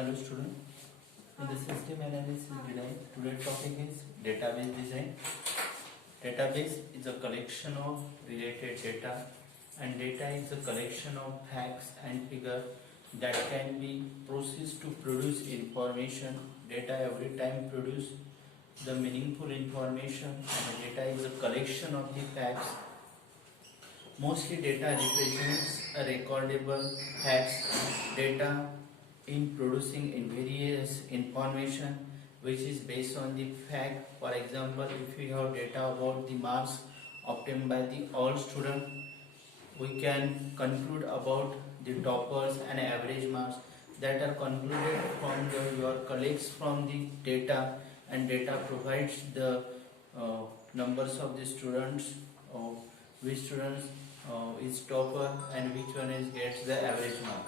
Hello student, in the system analysis design, today's topic is database design. Database is a collection of related data, and data is a collection of facts and figures that can be processed to produce information. Data every time produce the meaningful information, and data is a collection of the facts. Mostly data represents a recordable facts. Data in producing in various information which is based on the fact. For example, if we have data about the marks obtained by the all student, we can conclude about the toppers and average marks that are concluded from your colleagues from the data, and data provides the numbers of the students, which students is topper and which one is gets the average mark.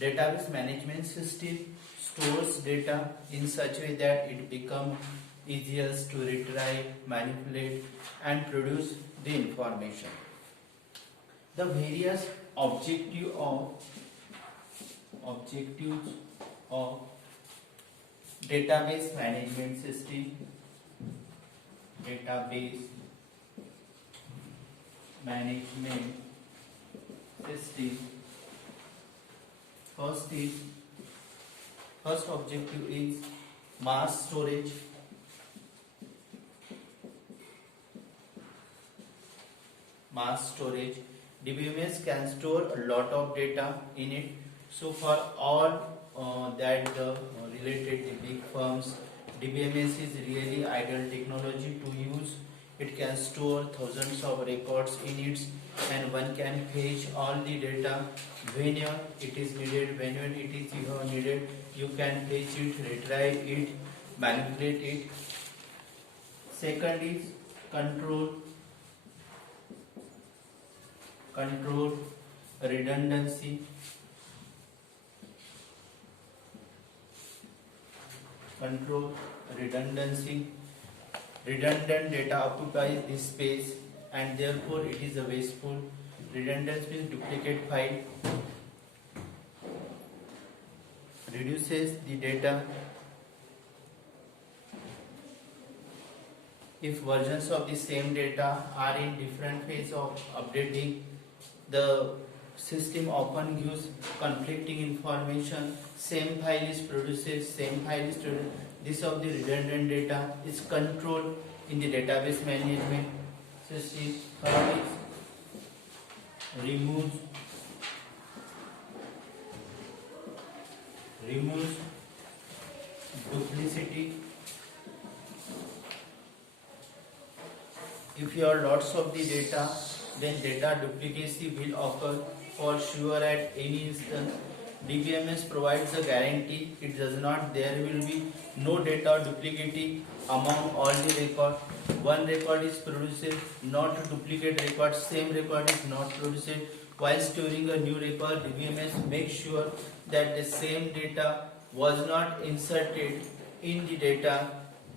Database management system stores data in such a way that it becomes easier to retrieve, manipulate and produce the information. The various objectives of database management system. Database management system. First objective is mass storage. DBMS can store a lot of data in it. So for all that the related the big firms, DBMS is really ideal technology to use. It can store thousands of records in it, and one can fetch all the data whenever it is needed. Whenever it is needed, you can fetch it, retrieve it, manipulate it. Second is control redundancy. Redundant data occupies this space and therefore it is a wasteful. Redundancy means duplicate file. Reduces the data. If versions of the same data are in different phase of updating, the system often gives conflicting information. Same file is produced, same file is produced. This of the redundant data is controlled in the database management system. Third is removes duplicity. If you have lots of the data, then data duplicacy will occur for sure at any instance. DBMS provides a guarantee it does not. There will be no data duplicity among all the records. One record is produced, not a duplicate record. Same record is not produced. While storing a new record, DBMS makes sure that the same data was not inserted in the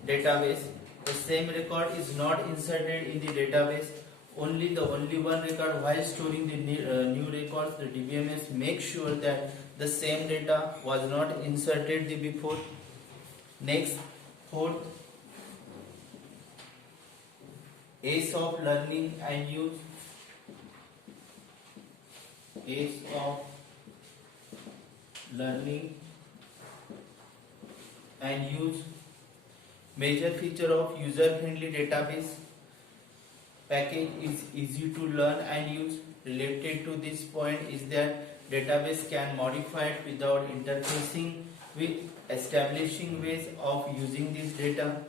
database. The same record is not inserted in the database. Only one record. While storing the new records, the DBMS makes sure that the same data was not inserted the before. Next, fourth, ease of learning and use. Ease of learning and use. Major feature of user-friendly database package is easy to learn and use. Related to this point is that database can modify it without interfacing with establishing ways of using this data.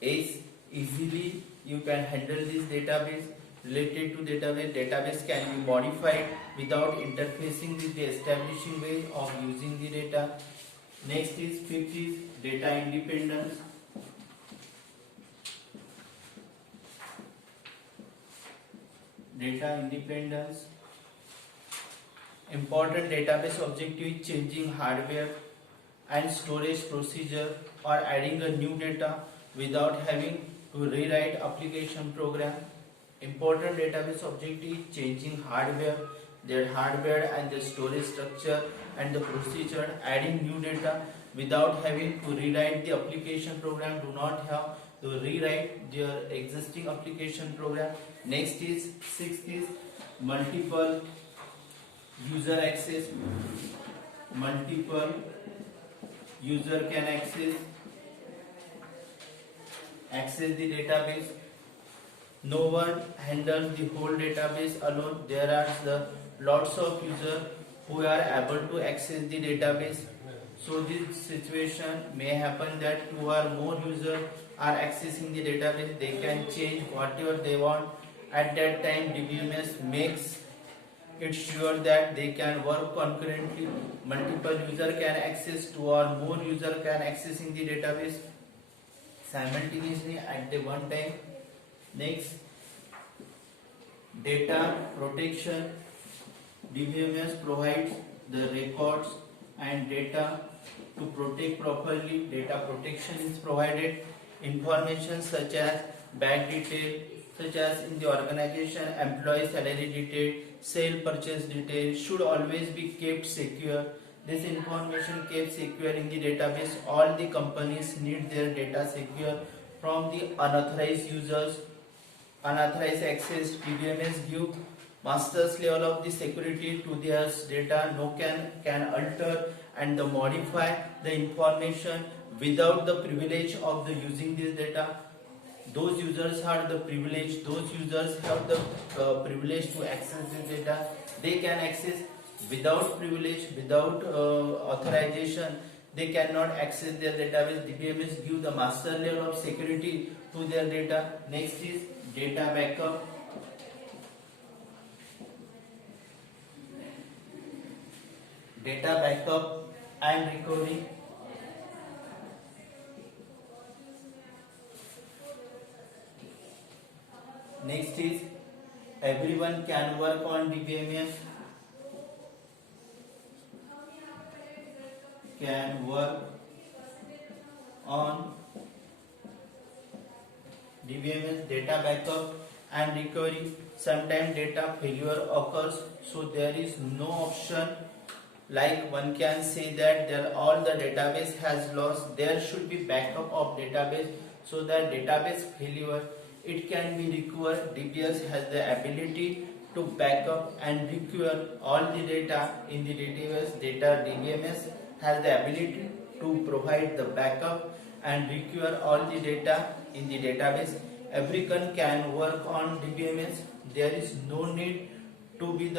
Easily you can handle this database. Related to database can be modified without interfacing with the establishing way of using the data. Next is fifth is data independence. Important database objective is changing hardware and storage procedure or adding a new data without having to rewrite application program. Important database objective is changing hardware, their hardware and the storage structure and the procedure. Adding new data without having to rewrite the application program. Do not have to rewrite their existing application program. Next is sixth is multiple user access. Multiple user can access the database. No one handles the whole database alone. There are the lots of users who are able to access the database. So this situation may happen that two or more users are accessing the database. They can change whatever they want. At that time, DBMS makes it sure that they can work concurrently. Multiple user can access, two or more user can accessing the database simultaneously at the one time. Next, data protection. DBMS provides the records and data to protect properly. Data protection is provided. Information such as bank detail, such as in the organization, employee salary detail, sale purchase detail should always be kept secure. This information kept secure in the database. All the companies need their data secure from the unauthorized users. Unauthorized access, DBMS give masters level of the security to their data. No can alter and modify the information without the privilege of the using this data. Those users are the privilege. Those users have the privilege to access the data. They can access without privilege, without authorization. They cannot access their database. DBMS give the master level of security to their data. Next is data backup. Data backup and recovery. Next is everyone can work on DBMS. Can work on DBMS. Data backup and recovery. Sometimes data failure occurs, so there is no option. Like one can say that all the database has lost. There should be backup of database so that database failure it can be recovered. DBS has the ability to backup and recover all the data in the database. DBMS has the ability to provide the backup and recover all the data in the database. Everyone can work on DBMS. There is no need to be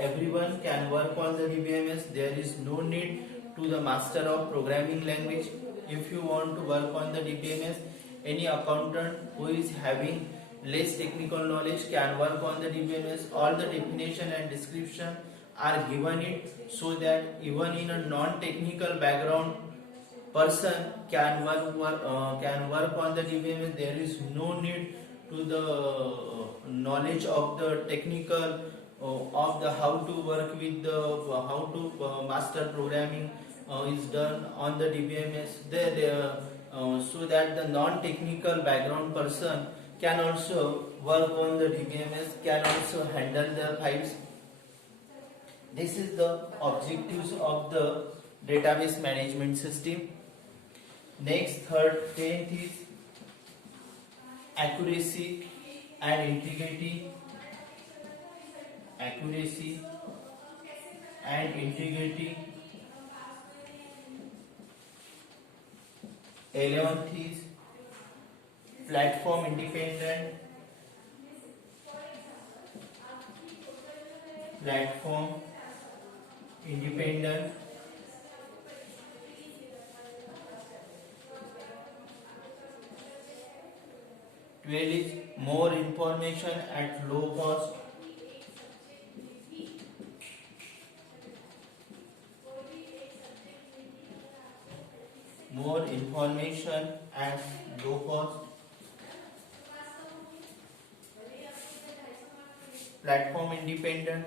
everyone can work on the DBMS. There is no need to the master of programming language. If you want to work on the DBMS, any accountant who is having less technical knowledge can work on the DBMS. All the definition and description are given it so that even in a non-technical background person can work on the DBMS. There is no need to the knowledge of the technical of the how to work with the how to master programming is done on the DBMS. So that the non-technical background person can also work on the DBMS, can also handle the files. This is the objectives of the database management system. Next, 10th is accuracy and integrity. Accuracy and integrity. 11th is platform independent. Platform independent. 12 is more information at low cost. More information at low cost. Platform independent.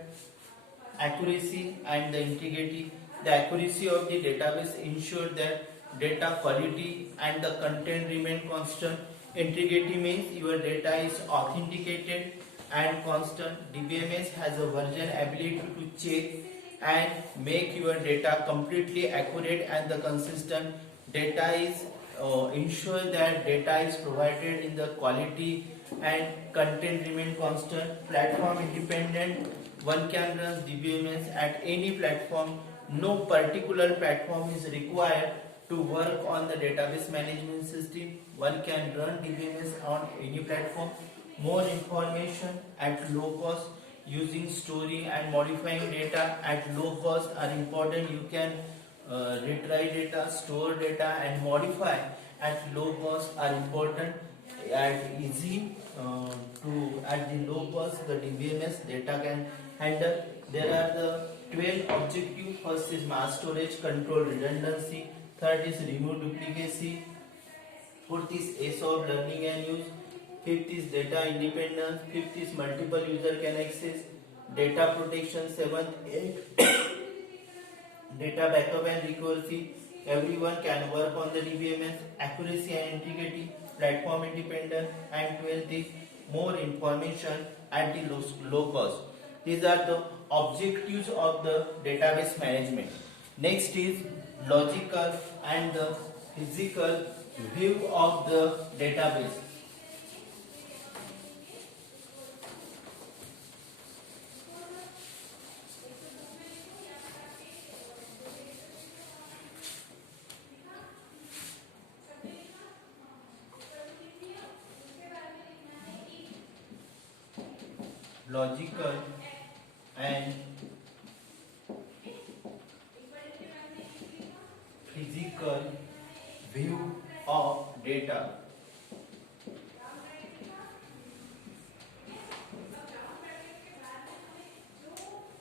Accuracy and the integrity. The accuracy of the database ensure that data quality and the content remain constant. Integrity means your data is authenticated and constant. DBMS has a version ability to check and make your data completely accurate and the consistent. Data is ensure that data is provided in the quality and content remain constant. Platform independent, one can run DBMS at any platform. No particular platform is required to work on the database management system. One can run DBMS on any platform. More information at low cost, using storing and modifying data at low cost are important. You can retry data, store data and modify at low cost are important. At easy to at the low cost the DBMS data can handle. There are the 12 objectives. First is mass storage, control redundancy. Third is remove duplicacy. Fourth is ease of learning and use. Fifth is data independence. Fifth is multiple user can access. Data protection. Seventh, eighth, data backup and recovery. Everyone can work on the DBMS. Accuracy and integrity. Platform independent. And 12th is more information at the low cost. These are the objectives of the database management. Next is logical and the physical view of the database. Logical and physical view of data.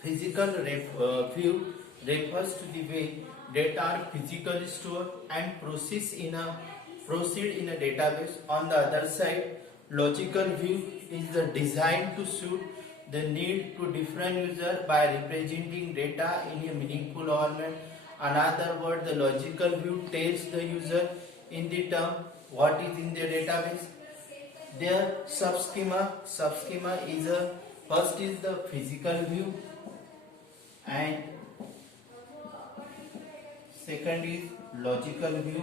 Physical view refers to the way data are physically stored and proceed in a database. On the other side, logical view is the design to suit the need to different user by representing data in a meaningful format. Another word, the logical view tells the user in the term what is in the database. Their subschema is a first is the physical view and second is logical view.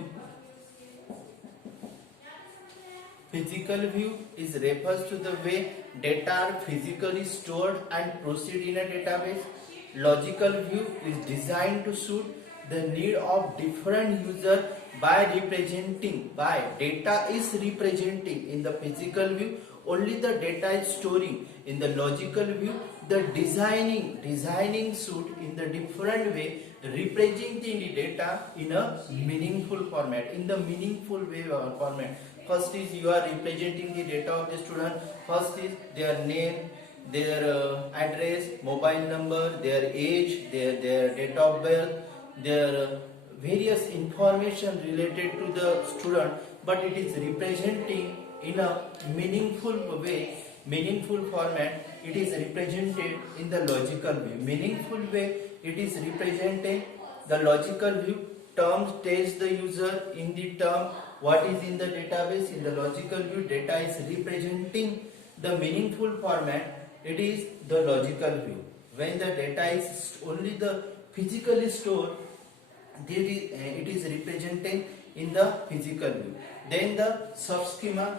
Physical view is refers to the way data are physically stored and proceed in a database. Logical view is designed to suit the need of different user by data is representing in the physical view, only the data is storing. In the logical view, the designing suit in the different way, representing the data in a meaningful format, in the meaningful way or format. First is you are representing the data of the student. First is their name, their address, mobile number, their age, their date of birth, their various information related to the student, but it is representing in a meaningful way, meaningful format. It is represented in the logical view. Meaningful way, it is represented the logical view. Terms tells the user in the term what is in the database. In the logical view, data is representing the meaningful format. It is the logical view. When the data is only the physically stored, it is represented in the physical view. Then the subschema.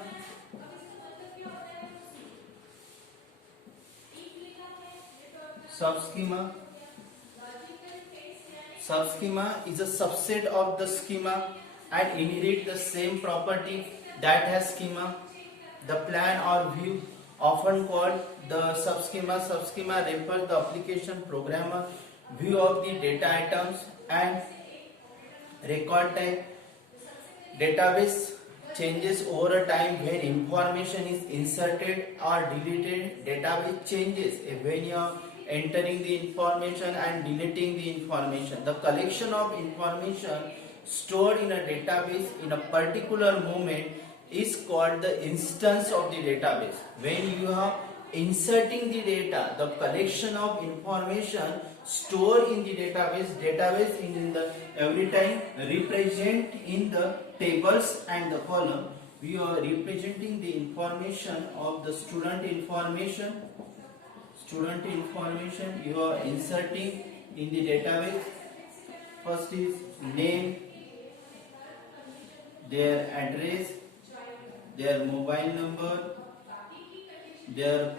Subschema is a subset of the schema and inherit the same property that has schema. The plan or view, often called the subschema. Subschema refers the application programmer view of the data items and record type. Database changes over a time when information is inserted or deleted. Database changes when you are entering the information and deleting the information. The collection of information stored in a database in a particular moment is called the instance of the database. When you are inserting the data, the collection of information stored in the database in the every time represent in the tables and the column. We are representing the information of the student information. You are inserting in the database. First is name, their address, their mobile number, their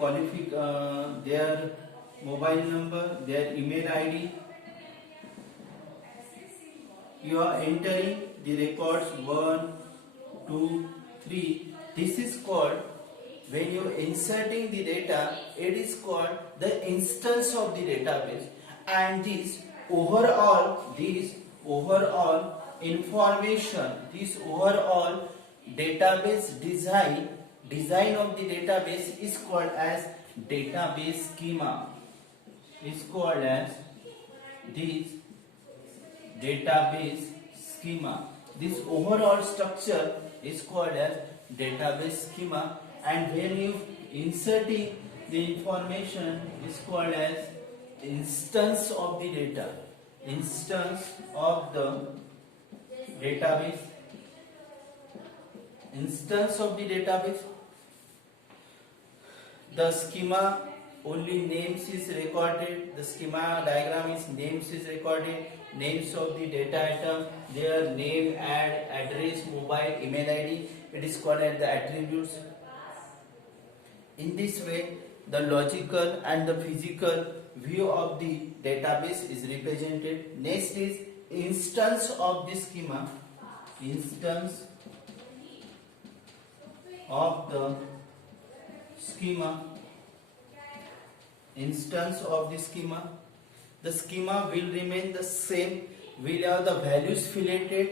mobile number, their email ID. You are entering the records 1, 2, 3. This is called, when you are inserting the data, it is called the instance of the database, and this overall information, this overall database design of the database is called as database schema. Is called as this database schema. This overall structure is called as database schema, and when you inserting the information is called as instance of the data. Instance of the database. Instance of the database. The schema only names is recorded. The schema diagram is names is recorded. Names of the data item, their name, address, mobile, email ID. It is called as the attributes. In this way, the logical and the physical view of the database is represented. Next is instance of the schema. Instance of the schema. Instance of the schema. The schema will remain the same. We'll have the values filleted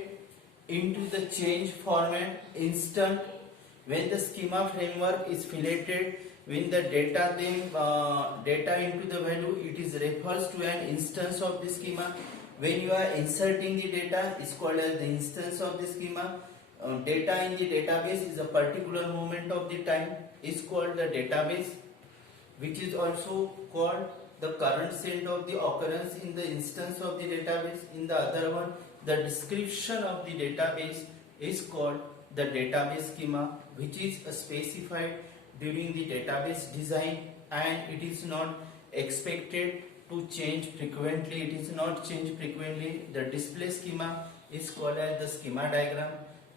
into the change format instant. When the schema framework is filleted, when the data into the value, it is refers to an instance of the schema. When you are inserting the data, is called as the instance of the schema. Data in the database is a particular moment of the time, is called the database, which is also called the current state of the occurrence in the instance of the database. In the other one, the description of the database is called the database schema, which is specified during the database design, and it is not expected to change frequently. It is not changed frequently. The display schema is called as the schema diagram.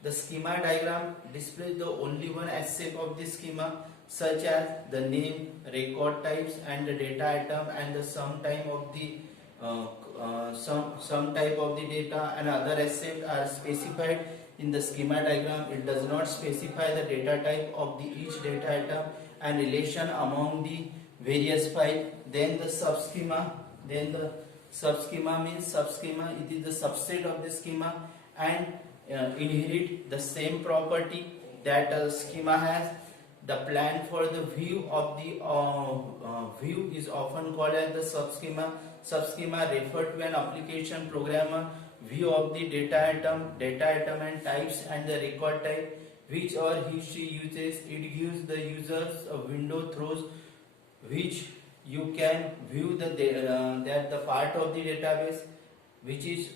The schema diagram displays the only one aspect of the schema, such as the name, record types, and the data item, and the some type of the data, and other aspects are specified in the schema diagram. It does not specify the data type of the each data item and relation among the various files. Then the subschema. Then the subschema means subschema. It is the subset of the schema and inherit the same property that a schema has. The plan for the view of the view is often called as the subschema. Subschema refer to an application programmer view of the data item and types and the record type which or she uses. It gives the users a window through which you can view the part of the database, which is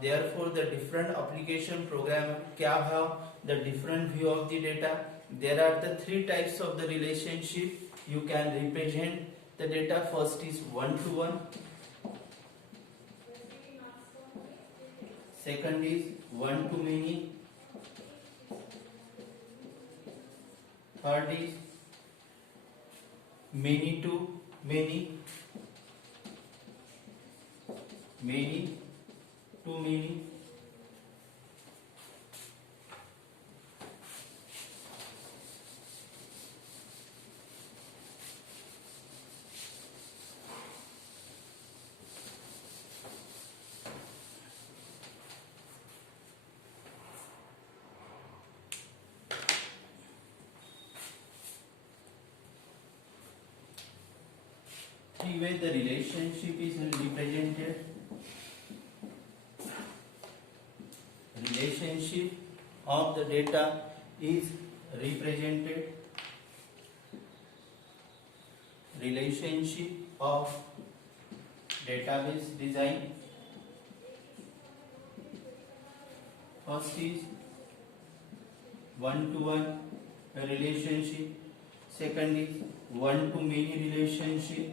therefore the different application program can have the different view of the data. There are the three types of the relationship you can represent the data. First is one-to-one. Second is one-to-many. Third is many-to-many. Many-to-many. Three-way the relationship is represented. Relationship of the data is represented. Relationship of database design. First is one-to-one relationship. Second is one-to-many relationship.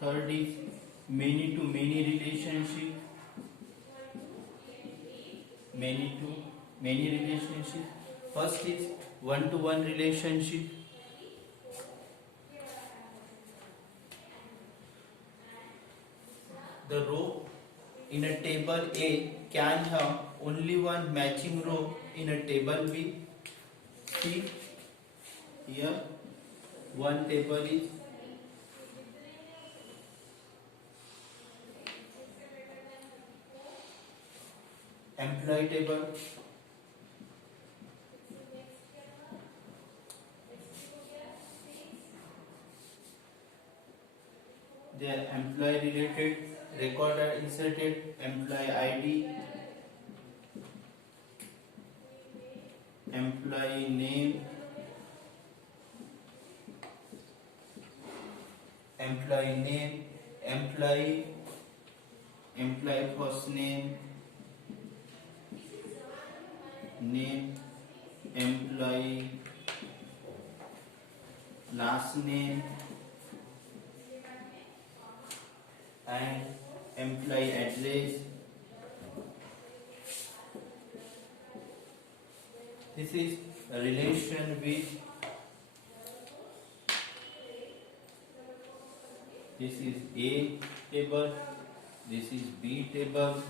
Third is many to many relationship, many to many relationship. First is one to one relationship. The row in a table A can have only one matching row in a table B. See here, one table is employee table. They are employee related. Record are inserted. Employee ID, employee name, employee first name, employee last name, and employee address. This is a relation with, this is A table, this is B table.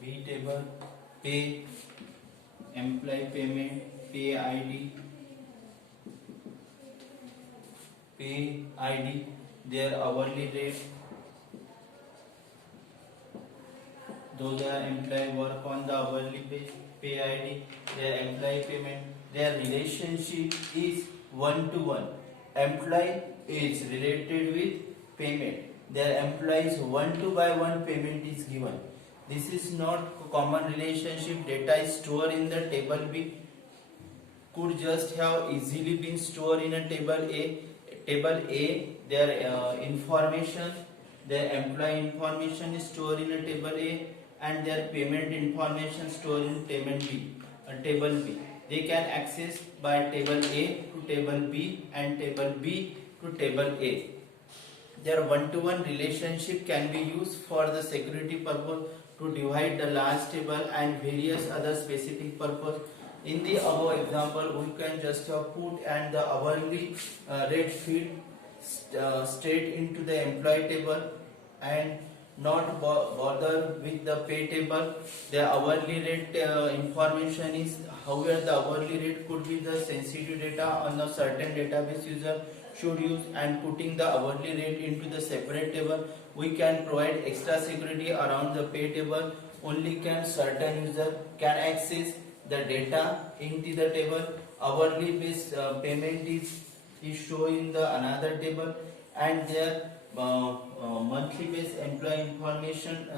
B table, pay, employee payment, pay ID, their hourly rate. Those are employee work on the hourly base, pay ID, their employee payment. Their relationship is one to one. Employee is related with payment. Their employees one to by one payment is given. This is not common relationship. Data is stored in the table B. Could just have easily been stored in a table A. Table A, their information, their employee information is stored in a table A, and their payment information stored in table B. They can access by table A to table B and table B to table A. Their one-to-one relationship can be used for the security purpose to divide the large table and various other specific purpose. In the above example, we can just put and the hourly rate feed straight into the employee table and not bother with the pay table. The hourly rate information is, however, the hourly rate could be the sensitive data on a certain database user should use, and putting the hourly rate into the separate table, we can provide extra security around the pay table. Only can certain user can access the data into the table. Hourly based payment is shown in the another table, and their monthly based employee information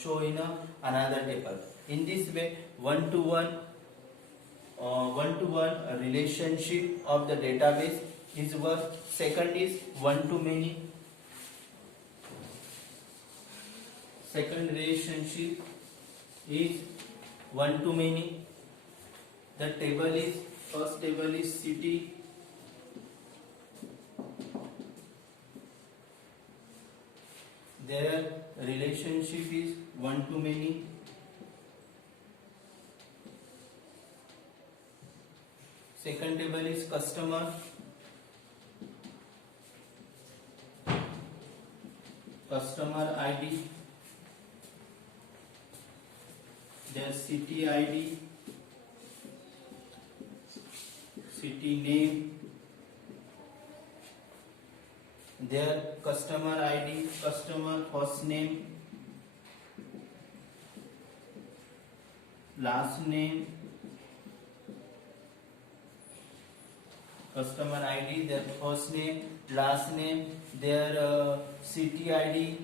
show in another table. In this way, one-to-one relationship of the database is work. Second is one-to-many. Second relationship is one-to-many. The table is, first table is city, their relationship is one-to-many. Second table is customer, customer ID, their city ID, city name, their customer ID, customer first name, last name, customer ID, their first name, last name, their city ID,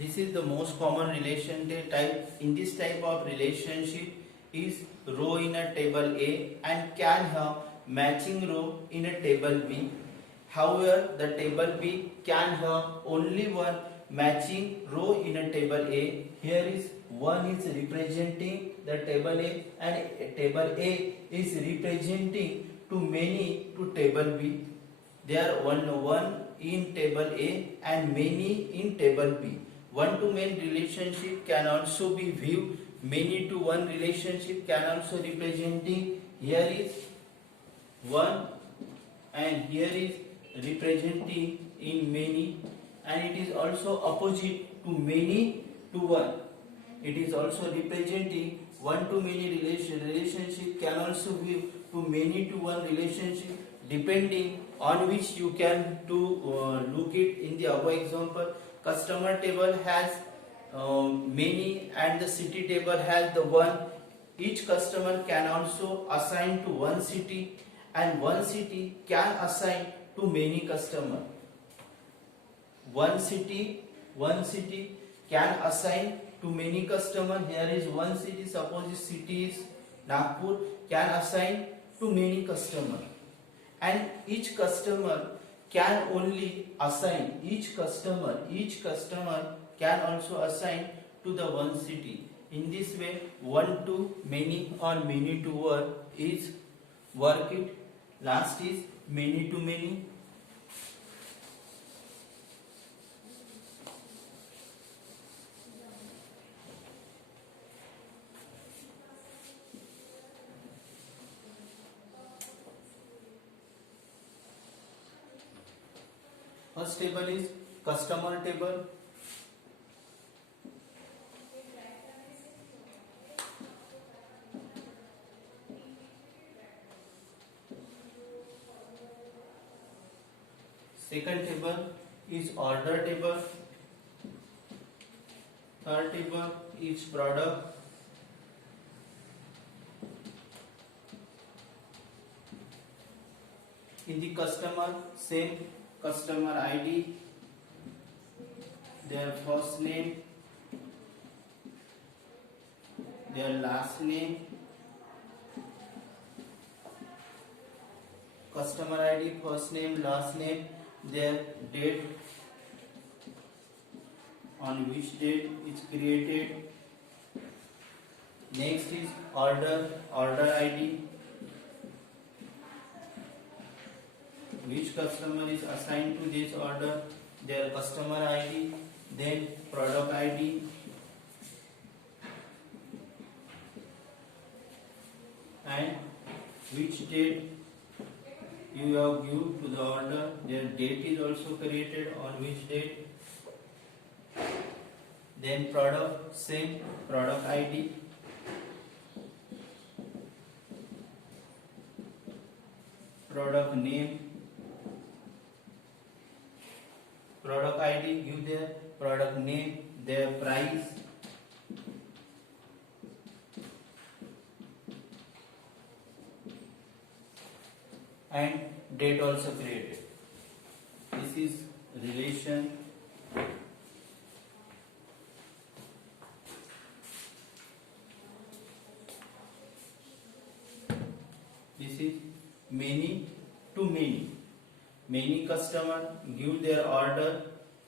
This is the most common relation type. In this type of relationship is row in a table A and can have matching row in a table B. However, the table B can have only one matching row in a table A. Here is one is representing the table A and table A is representing to many to table B. There are one in table A and many in table B. One-to-many relationship can also be viewed. Many-to-one relationship can also representing. Here is one and here is representing in many, and it is also opposite to many to one. It is also representing one-to-many relationship can also be to many-to-one relationship, depending on which you can look it in the above example. Customer table has many and the city table has the one. Each customer can also assign to one city and one city can assign to many customers. One city can assign to many customers. Here is one city, suppose this city is Nagpur, can assign to many customers. And each customer can only assign, each customer can also assign to the one city. In this way, one to many or many to one is work it. Last is many to many. First table is customer table. Second table is order table. Third table is product. In the customer, same customer ID, their first name, their last name, customer ID, first name, last name, their date, on which date it's created. Next is order ID, which customer is assigned to this order, their customer ID, then product ID, and which date you have given to the order, their date is also created, on which date. Then product, same product ID, product name, product ID, give their product name, their price, and date also created. This is relation. This is many to many. Many customer give their order.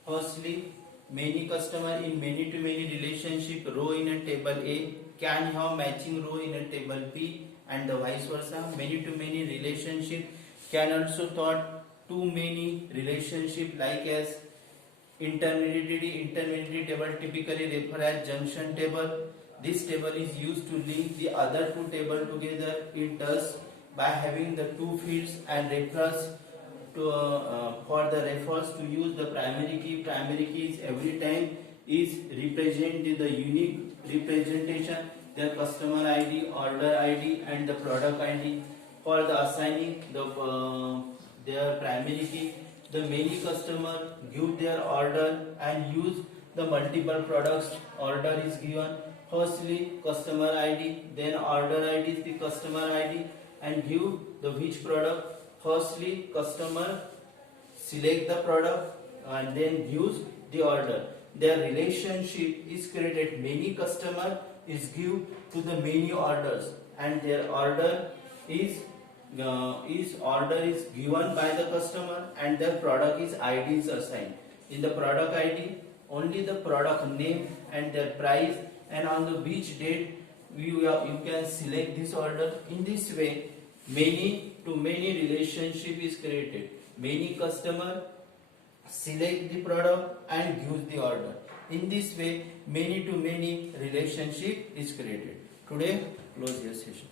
Firstly, many customer in many to many relationship, row in a table A can have matching row in a table B, and the vice versa. Many to many relationship can also thought too many relationship, like as intermediary table typically refer as junction table. This table is used to link the other two tables together. It does by having the two fields and refers to for the refers to use the primary key. Primary key is every time is represent the unique representation, their customer ID, order ID, and the product ID. For the assigning their primary key, the many customer give their order and use the multiple products. Order is given. Firstly, customer ID, then order ID is the customer ID, and give the which product. Firstly, customer select the product and then use the order. their relationship is created. Many customer is give to the many orders, and their order is given by the customer, and their product is ID is assigned. In the product ID, only the product name and their price, and on the which date you can select this order. In this way, many to many relationship is created. Many customer select the product and gives the order. In this way, many to many relationship is created. Today, close your session.